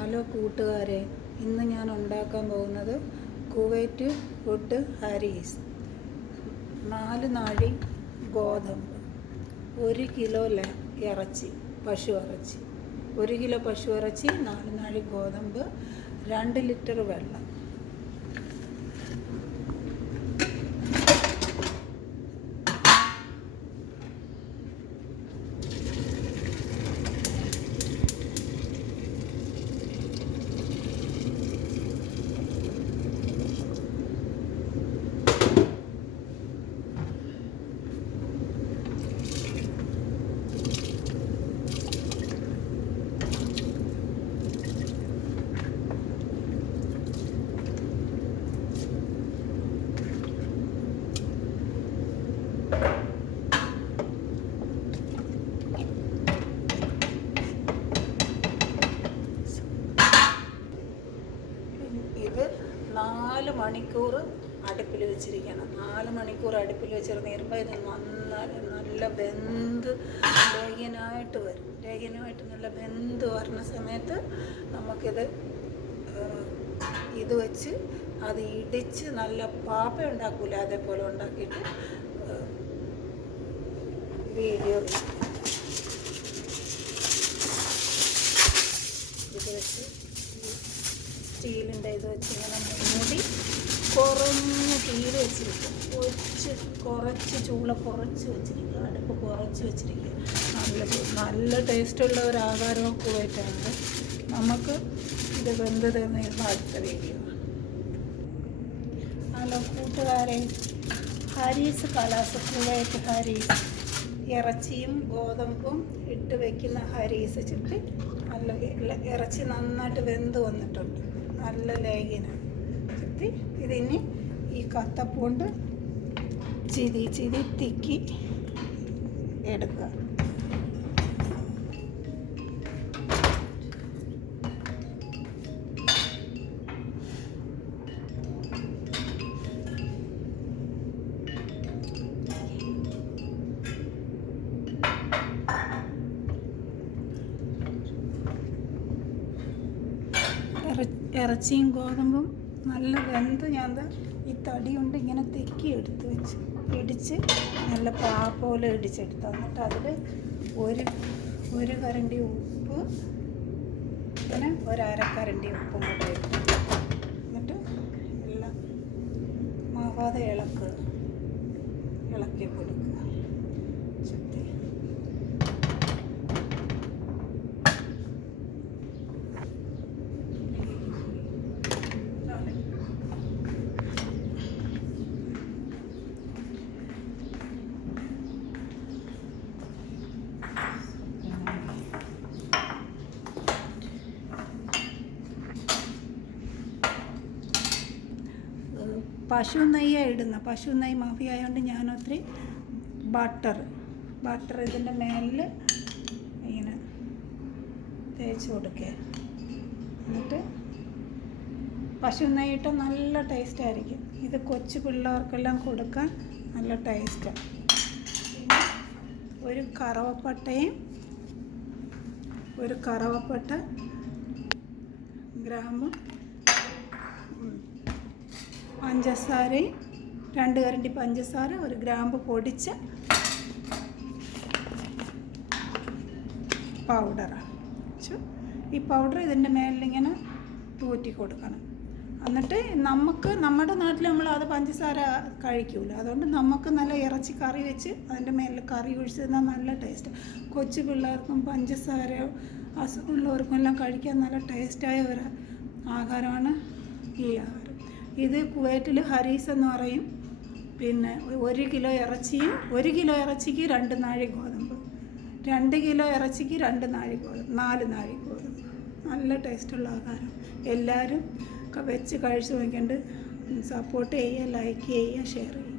Hello കൂട്ടുകാരെ, ഇന്ന് ഞാൻ ഉണ്ടാക്കാൻ പോകുന്നത് കുവൈറ്റ് ഫുഡ് ഹരീസ്. 4 നാഴി ഗോതമ്പ്, 1 കിലോ ഇറച്ചി, പശു ഇറച്ചി, 1 കിലോ പശു ഇറച്ചി, 4 നാഴി ഗോതമ്പ്, 2 ലിറ്റർ വെള്ളം. ഇത് 4 മണിക്കൂർ അടുപ്പിൽ വെച്ചിരിക്കണം. 4 മണിക്കൂർ അടുപ്പിൽ വെച്ചിരുന്നിരുമ്പോൾ ഇത് നല്ല വെന്ത് ലേഹ്യനായിട്ട് വരും. ലേഹ്യനായിട്ട് നല്ല വെന്ത് വരുന്ന സമയത്ത് നമുക്കിത് വെച്ച് അത് ഇടിച്ച് നല്ല പാപ്പ ഉണ്ടാക്കൂല, അതേപോലെ ഉണ്ടാക്കിയിട്ട് വീഡിയോ ഇത് വെച്ച് സ്റ്റീലിൻ്റെ ഇത് വെച്ച് ഇങ്ങനെ മൂടി കുറഞ്ഞ തീയിൽ വെച്ചിരിക്കും. കുറച്ച് ചൂള കുറച്ച് വെച്ചിരിക്കുക, അടുപ്പ് കുറച്ച് വെച്ചിരിക്കുക. നല്ല ടേസ്റ്റുള്ള ഒരു ആഹാരവും കുവൈറ്റാണ്. നമുക്ക് ഇത് വെന്ത് തന്നിരുന്ന അടുത്ത വീഡിയോ. ഹലോ കൂട്ടുകാരെ, ഹരീസ് കുവൈറ്റ് ഹരീസ്, ഇറച്ചിയും ഗോതമ്പും ഇട്ട് വയ്ക്കുന്ന ഹരീസ് ചുറ്റി നല്ല ഇറച്ചി നന്നായിട്ട് വെന്ത് വന്നിട്ടുണ്ട്, നല്ല ലേഖനം ചുറ്റി. ഇതിനി ഈ കത്തപ്പൂണ്ട് ചിരി തിക്കി എടുക്കുക. ഇറച്ചിയും ഗോതമ്പും നല്ല വെന്ത് ഞാൻ ഈ തടി കൊണ്ട് ഇങ്ങനെ തെക്കി എടുത്ത് വെച്ച് ഇടിച്ച് നല്ല പോലെ ഇടിച്ചെടുത്ത്, എന്നിട്ട് അതിൽ ഒരു കരണ്ടി ഉപ്പ്, പിന്നെ 1/2 കരണ്ടി ഉപ്പും കൂടെ ഇട്ട് എന്നിട്ട് എല്ലാം മാവാതെ ഇളക്കി കൊടുക്കുക. ചുറ്റി പശു നെയ്യാണ് ഇടുന്നത്. പശു നെയ്യ് മാഫി ആയതുകൊണ്ട് ഞാൻ ഒത്തിരി ബട്ടർ ഇതിൻ്റെ മേലിൽ ഇങ്ങനെ തേച്ച് കൊടുക്കുക. എന്നിട്ട് പശു നെയ്യിട്ട് നല്ല ടേസ്റ്റ് ആയിരിക്കും. ഇത് കൊച്ചു പിള്ളേർക്കെല്ലാം കൊടുക്കാൻ നല്ല ടേസ്റ്റാണ്. പിന്നെ ഒരു കറുവപ്പട്ട, ഗ്രാമ്പും, പഞ്ചസാരയും, 2 കരണ്ടി പഞ്ചസാര, 1 ഗ്രാമ്പ് പൊടിച്ച പൗഡറാണ്. ഈ പൗഡർ ഇതിൻ്റെ മേലിലിങ്ങനെ തൂറ്റി കൊടുക്കണം. എന്നിട്ട് നമ്മുടെ നാട്ടിൽ അത് പഞ്ചസാര കഴിക്കൂല, അതുകൊണ്ട് നമുക്ക് നല്ല ഇറച്ചി കറി വെച്ച് അതിൻ്റെ മേലിൽ കറി ഒഴിച്ച് തന്നാൽ നല്ല ടേസ്റ്റ്. കൊച്ചു പിള്ളേർക്കും പഞ്ചസാര അസുഖമുള്ളവർക്കും എല്ലാം കഴിക്കാൻ നല്ല ടേസ്റ്റായ ഒരു ആഹാരമാണ് ഈ ആഹാരം. ഇത് കുവൈറ്റിൽ ഹരീസ് എന്ന് പറയും. പിന്നെ 1 കിലോ ഇറച്ചിയും 1 കിലോ ഇറച്ചിക്ക് 2 നാഴി ഗോതമ്പ്, 2 കിലോ ഇറച്ചിക്ക് 2 നാഴി ഗോതമ്പ്, 4 നാഴി ഗോതമ്പ്. നല്ല ടേസ്റ്റുള്ള ആഹാരം. എല്ലാവരും വെച്ച് കഴിച്ച് നോക്കിയിട്ട് സപ്പോർട്ട് ചെയ്യുക, ലൈക്ക് ചെയ്യുക, ഷെയർ ചെയ്യുക.